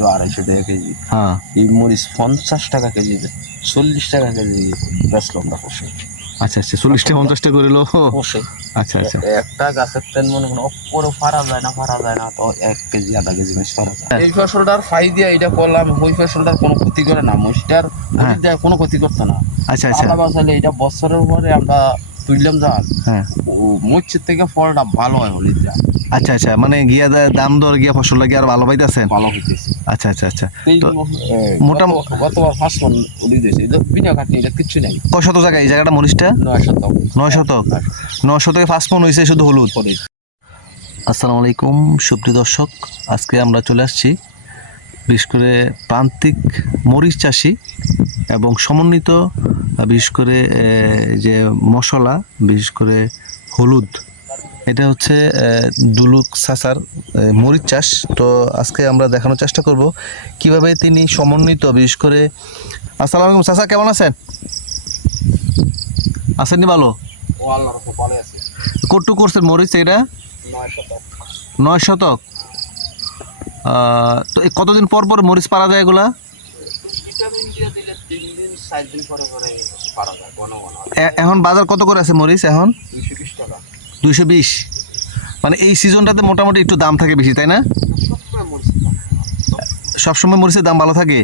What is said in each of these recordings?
দুইশো আড়াইশো টাকা কেজি। হ্যাঁ। এই মরিচ পঞ্চাশ টাকা কেজি চল্লিশ টাকা কেজি বেচলাম না পোষে আচ্ছা আচ্ছা চল্লিশটা পঞ্চাশটা করে লো। পোষে আচ্ছা আচ্ছা। একটা গাছের ট্রেন মনে করেন অপরে ফারা যায় না ফারা যায় না তো এক কেজি আধা কেজি মাছ ফারা যায়। এই ফসলটার ফাই দিয়ে এটা করলাম ওই ফসলটার কোনো ক্ষতি করে না মরিচটার হ্যাঁ। কোনো ক্ষতি করতো না। আচ্ছা আচ্ছা। বাঁচালে এটা বছরের পরে আমরা তুললাম যা। হ্যাঁ। মরিচের থেকে ফলটা ভালো হয় হলিদ যা। আচ্ছা আচ্ছা মানে গিয়া দা- দাম দর গিয়া ফসল লাগিয়ে আর ভালো পাইতেছেন? ভালো হইতেছে। আচ্ছা আচ্ছা আচ্ছা। মোটামুটি গতবার হলিদ এটা বিনা খাটনি এটা কিচ্ছু নেই। কয় শত জায়গা? এই জায়গাটা মরিচটা? নয় শতক নয় শতক নয় শতকে ফার্স্ট মন হয়েছে শুধু হলুদ। আসসালামু আলাইকুম সুপ্রিয় দর্শক। আজকে আমরা চলে আসছি বিশেষ করে প্রান্তিক মরিচ চাষি এবং সমন্বিত বিশেষ করে যে মশলা বিশেষ করে হলুদ। এটা হচ্ছে দুলুক সাসার মরিচ চাষ। তো আজকে আমরা দেখানোর চেষ্টা করব কীভাবে তিনি সমন্বিত বিশেষ করে আসসালামু আলাইকুম সাসা কেমন আছেন? আছেননি ভালো? কট্টু করছেন মরিচ এটা? নয় শতক। তো কতদিন পর পর মরিচ পারা যায় এগুলা এখন বাজার কত করে আছে মরিচ এখন? দুইশো বিশ। মানে এই সিজনটাতে মোটামুটি একটু দাম থাকে বেশি তাই না? সবসময় মরিচের দাম ভালো থাকে।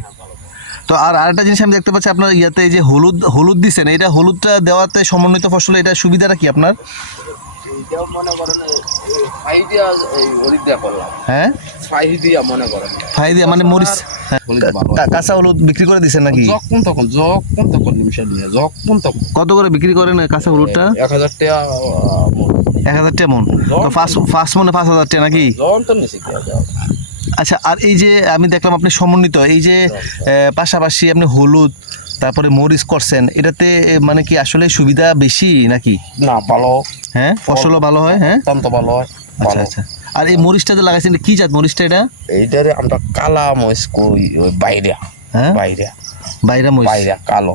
তো আর আরেকটা জিনিস আমি দেখতে পাচ্ছি আপনার ইয়াতে যে হলুদ হলুদ দিচ্ছেন এটা হলুদটা দেওয়াতে সমন্বিত ফসলে এটা সুবিধাটা কি আপনার? হ্যাঁ? মনে মরিচ হ্যাঁ, কাঁচা হলুদ বিক্রি করে দিচ্ছেন নাকি? যখন তখন যখন তখন নিয়ে যখন তখন। কত করে বিক্রি করেন কাঁচা হলুদটা? এক হাজার টাকা। এক হাজার টাকা মন তো ফার্স্ট ফার্স্ট মনে পাঁচ হাজার টাকা নাকি? আচ্ছা আর এই যে আমি দেখলাম আপনি সমন্বিত এই যে পাশাপাশি আপনি হলুদ তারপরে মরিচ করছেন এটাতে মানে কি আসলে সুবিধা বেশি নাকি? না ভালো। হ্যাঁ ফসলও ভালো হয় হ্যাঁ? অত্যন্ত ভালো হয় আচ্ছা আচ্ছা। আর এই মরিচটা যে লাগাইছেন কি জাত মরিচটা এটা? এইটারে আমরা কালা মরিচ কই ওই বাইরে। হ্যাঁ? বাইরে। বাইরা মরিচ। বাইরে কালো।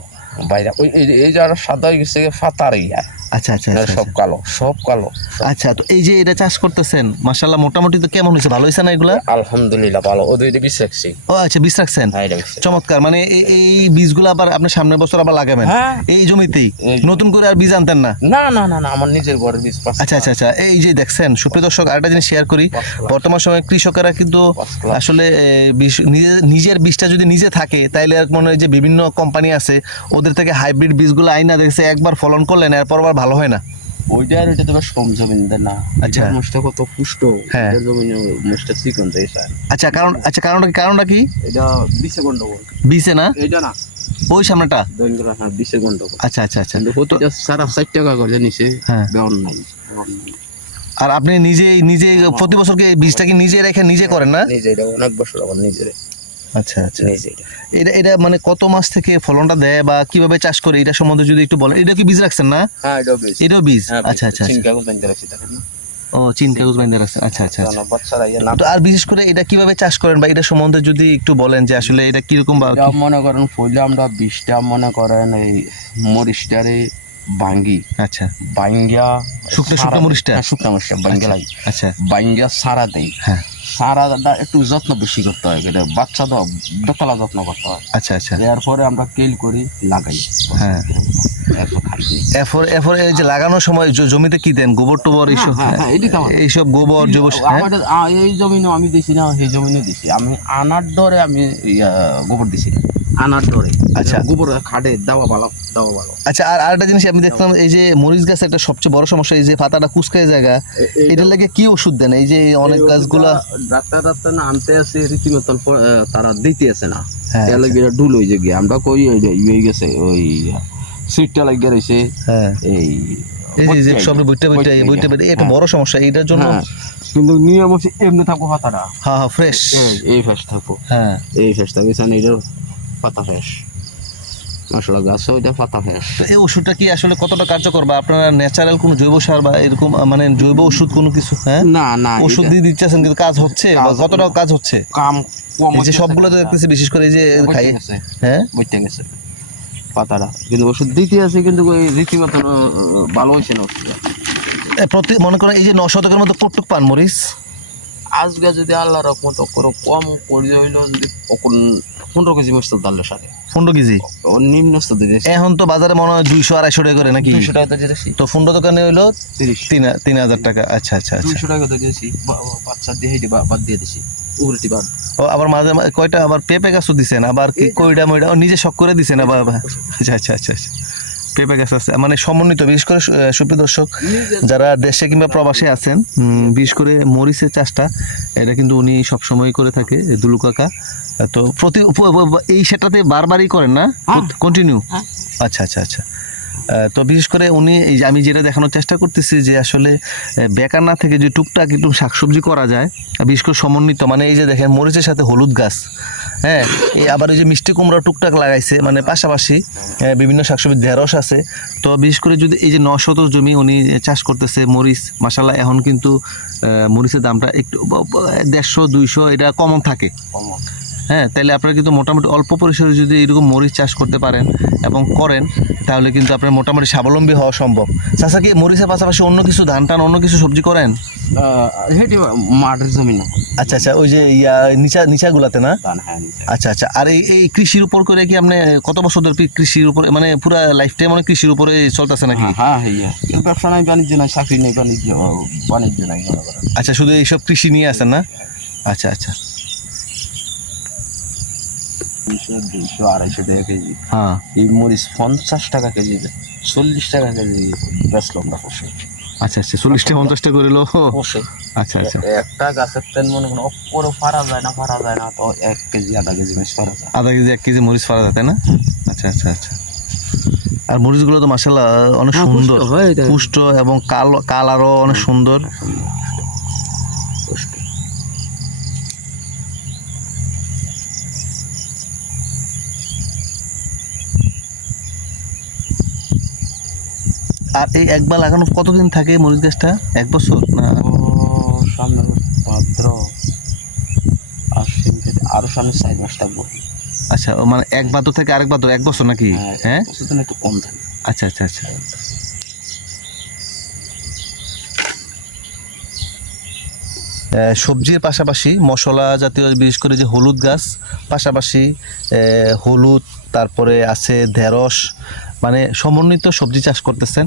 বাইরে ওই এই- যারা সাদা হয়ে গেছে ফাতার ইয়া আচ্ছা আচ্ছা আচ্ছা, সব কালো সব কালো আচ্ছা তো এই যে এটা চাষ করতেছেন মাশাল্লাহ মোটামুটি তো কেমন হয়েছে? ভালো হয়েছে না এগুলা? আলহামদুলিল্লাহ ভালো। ও দুইটা বিশ রাখছি। ও আচ্ছা বীজ রাখছেন? হ্যাঁ এটা চমৎকার মানে এই বীজগুলো আবার আপনি সামনের বছর আবার লাগাবেন? হ্যাঁ। এই জমিতেই? নতুন করে আর বীজ আনতেন না? না না না না আমার নিজের ঘরের বীজ আচ্ছা আচ্ছা আচ্ছা এই যে দেখছেন সুপ্রিয় দর্শক আরেকটা জিনিস শেয়ার করি। বর্তমান সময়ে কৃষকেরা কিন্তু আসলে নিজের বীজটা যদি নিজে থাকে তাইলে মনে হয় যে বিভিন্ন কোম্পানি আছে ওদের থেকে হাইব্রিড বীজগুলো আইনা দেখছে একবার ফলন করলেন এরপর আবার ভালো হয় না? ওইটা আর ওইটা তো বেশ কম জমিন না। আচ্ছা। কত পুষ্ট। হ্যাঁ। জমিনে চিকন স্যার। আচ্ছা কারণ আচ্ছা কারণটা কারণটা কি? এটা বিশে গন্ডগোল। বীজে না? এইটা না। ওই সামনেটা? বিশে গন্ডগোল। আচ্ছা আচ্ছা আচ্ছা। প্রতিটা সারা ষাট টাকা করে নিছে হ্যাঁ। বেতন নাই আর আপনি নিজেই নিজে প্রতি বছর কি বীজটা কি নিজে রেখে নিজে করেন না? নিজে অনেক বছর আমার নিজের আচ্ছা আচ্ছা। এটা। এটা মানে কত মাস থেকে ফলনটা দেয় বা কীভাবে চাষ করে এটা সম্বন্ধে যদি একটু বলেন। এটা কি বীজ রাখছেন না? হ্যাঁ এটাও বীজ। হ্যাঁ, আচ্ছা আচ্ছা আচ্ছা। না ও চিন কাগজ বাইন্দা রাখছেন। আচ্ছা আচ্ছা আচ্ছা। তো আর বিশেষ করে এটা কীভাবে চাষ করেন বা এটা সম্বন্ধে যদি একটু বলেন যে আসলে এটা কীরকম বা মনে করেন পইলে আমরা বিষটা মনে করেন এই মরিচটারে ভাঙ্গি আচ্ছা। শুকনো- শুকনো মরিচটা? শুকনো মরিচটা বাইঙ্গা লাই আচ্ছা। সারা দেই হ্যাঁ। সারাটা একটু যত্ন বেশি করতে হয় এটা বাচ্চা তো বেতলা যত্ন করতে হয়। আচ্ছা আচ্ছা। এরপরে আমরা কেল করি লাগাই। হ্যাঁ। এরপর এরপর এই যে লাগানোর সময় জমিতে কি দেন? গোবর টোবর এইসব? হ্যাঁ, হ্যাঁ। এইসব গোবর জৈব হ্যাঁ এই জমিনও আমি দিছি না সেই জমিনও দিছি। আমি আনার দরে আমি গোবর দিছি না। আনার ডরে আচ্ছা। গোবর খাটে দেওয়া ভালো দেওয়া ভালো। আচ্ছা আর আরেকটা জিনিস আমি দেখলাম এই যে মরিচ গাছের একটা সবচেয়ে বড় সমস্যা এই যে পাতাটা কুচকায় জায়গা এটার লাগে কি ওষুধ দেন? এই যে অনেক গাছগুলা ডাক্তার ডাক্তার না আনতে আসে রীতিমতন তারা দিতে আসে না। হ্যাঁ, এর লাগে এটা ডুল হয়ে গিয়ে। আমরা কই হয়ে গেছে ওই সিটটা লাগিয়ে রয়েছে হ্যাঁ। এই এই যে- সব বইটা বইটা বইটা বইটা এটা বড় সমস্যা। এটার জন্য হ্যাঁ, কিন্তু নিয়ম হচ্ছে এমনি থাকব পাতাটা। হ্যাঁ হ্যাঁ ফ্রেশ এই- ফ্যাস থাকব। হ্যাঁ। এই ফ্যাস থাকবে। এটার পাতা মশলা পাতা এই ওষুধটা কি আসলে কতটা কার্যকর বা আপনারা ন্যাচারাল কোনো জৈব সার বা এরকম মানে জৈব ওষুধ কোনো কিছু হ্যাঁ? না না ওষুধ দিয়ে দিচ্ছেন কিন্তু কাজ হচ্ছে কতটা কাজ হচ্ছে? কাম কম যে সবগুলো তো দেখতেছি বিশেষ করে এই যে খাই হ্যাঁ? গেছে। পাতাটা। কিন্তু ওষুধ দিতে আছে কিন্তু ওই রীতিমতন আহ, ভালো হয়েছে না মনে করেন এই যে ন শতকের মতো কটুক পান মরিচ? আজকে যদি আল্লাহ রকমত করে কম করি হইল যদি পনেরো কেজি মিষ্টি ডালের সাথে। পনেরো কেজি? নিম্ন এখন তো বাজারে মনে হয় দুইশো আড়াইশো টাকা করে নাকি? দুইশো টাকা তো ফুন্ডো দোকানে হইল তিরিশ। তিন তিন হাজার টাকা। আচ্ছা আচ্ছা আচ্ছা। দুইশো টাকা তো দিয়েছি বাচ্চা দিয়ে হেঁটে বাদ দিয়ে দিছি উল্টি বাদ। ও আবার মাঝে মাঝে কয়টা? আবার পেঁপে গাছও দিছেন। আবার কি কইটা মইটা ও নিজে শখ করে দিছেন। আবার আচ্ছা আচ্ছা আচ্ছা আচ্ছা। পেঁপে গাছ আছে? মানে সমন্বিত বিশেষ করে সুপ্রিয় দর্শক যারা দেশে কিংবা প্রবাসে আছেন বিশেষ করে মরিচের চাষটা এটা কিন্তু উনি সবসময় করে থাকে দুলু কাকা। তো প্রতি এই সেটাতে বারবারই করেন না? হ্যাঁ। কন্টিনিউ হ্যাঁ। আচ্ছা আচ্ছা আচ্ছা। তো বিশেষ করে উনি এই যে আমি যেটা দেখানোর চেষ্টা করতেছি যে আসলে বেকার না থেকে যে টুকটাক একটু শাকসবজি করা যায় বিশেষ করে সমন্বিত মানে এই যে দেখেন মরিচের সাথে হলুদ গাছ হ্যাঁ এই আবার ওই যে মিষ্টি কুমড়া টুকটাক লাগাইছে মানে পাশাপাশি বিভিন্ন শাকসবজি ঢেঁড়স আছে, তো বিশেষ করে যদি এই যে ন শতক জমি উনি চাষ করতেছে, মরিচ মাসাল্লাহ এখন কিন্তু মরিচের দামটা একটু দেড়শো, দুইশো, এটা কমন থাকে। হ্যাঁ তাহলে আপনারা কিন্তু মোটামুটি অল্প পরিসরে যদি এরকম মরিচ চাষ করতে পারেন এবং করেন তাহলে কিন্তু আপনার মোটামুটি স্বাবলম্বী হওয়া সম্ভব। চাষা কি মরিচের পাশাপাশি অন্য কিছু ধান টান অন্য কিছু সবজি করেন? হেঁটে জমি না আচ্ছা আচ্ছা ওই যে ইয়া নিচা নিচাগুলাতে না? হ্যাঁ। আচ্ছা আচ্ছা আর এই এই কৃষির উপর করে কি আপনি কত বছর ধরে কৃষির উপরে মানে পুরা লাইফ টাইম মানে কৃষির উপরে চলতেছে নাকি? হ্যাঁ হ্যাঁ হ্যাঁ ব্যবসা নাই বাণিজ্য নাই চাকরি নেই বাণিজ্য বাণিজ্য নাই আচ্ছা শুধু এইসব কৃষি নিয়ে আছেন না? আচ্ছা আচ্ছা। দুইশো দুইশো আড়াইশো টাকা কেজি। হ্যাঁ। এই মরিচ পঞ্চাশ টাকা কেজি চল্লিশ টাকা কেজি বেচলাম না পোষে। আচ্ছা আচ্ছা চল্লিশটা পঞ্চাশটা করে লো। পোষে। আচ্ছা আচ্ছা। একটা গাছের তেল মনে করেন অপরে ফারা যায় না ফারা যায় না তো এক কেজি আধা কেজি বেশ ফারা যায়। আধা কেজি এক কেজি মরিচ পাওয়া যায় তাই না? আচ্ছা আচ্ছা আচ্ছা। আর মরিচগুলো তো মাসাল্লাহ অনেক হ্যাঁ, সুন্দর। পুষ্ট হয় পুষ্ট এবং কাল কালারও অনেক সুন্দর। আর এই একবার লাগানো কতদিন থাকে মরিচ গাছটা? এক বছর? না সামনে ভাদ্র আশ্বিন থেকে আরও সামনে চার মাস থাকব। আচ্ছা মানে এক বাদর থেকে আরেক বাদর এক বছর নাকি? হ্যাঁ একটু কম থাকে। আচ্ছা আচ্ছা আচ্ছা। সবজির পাশাপাশি মশলা জাতীয় বিশেষ করে যে হলুদ গাছ পাশাপাশি আহ, হলুদ তারপরে আছে ঢেঁড়স মানে সমন্বিত সবজি চাষ করতেছেন।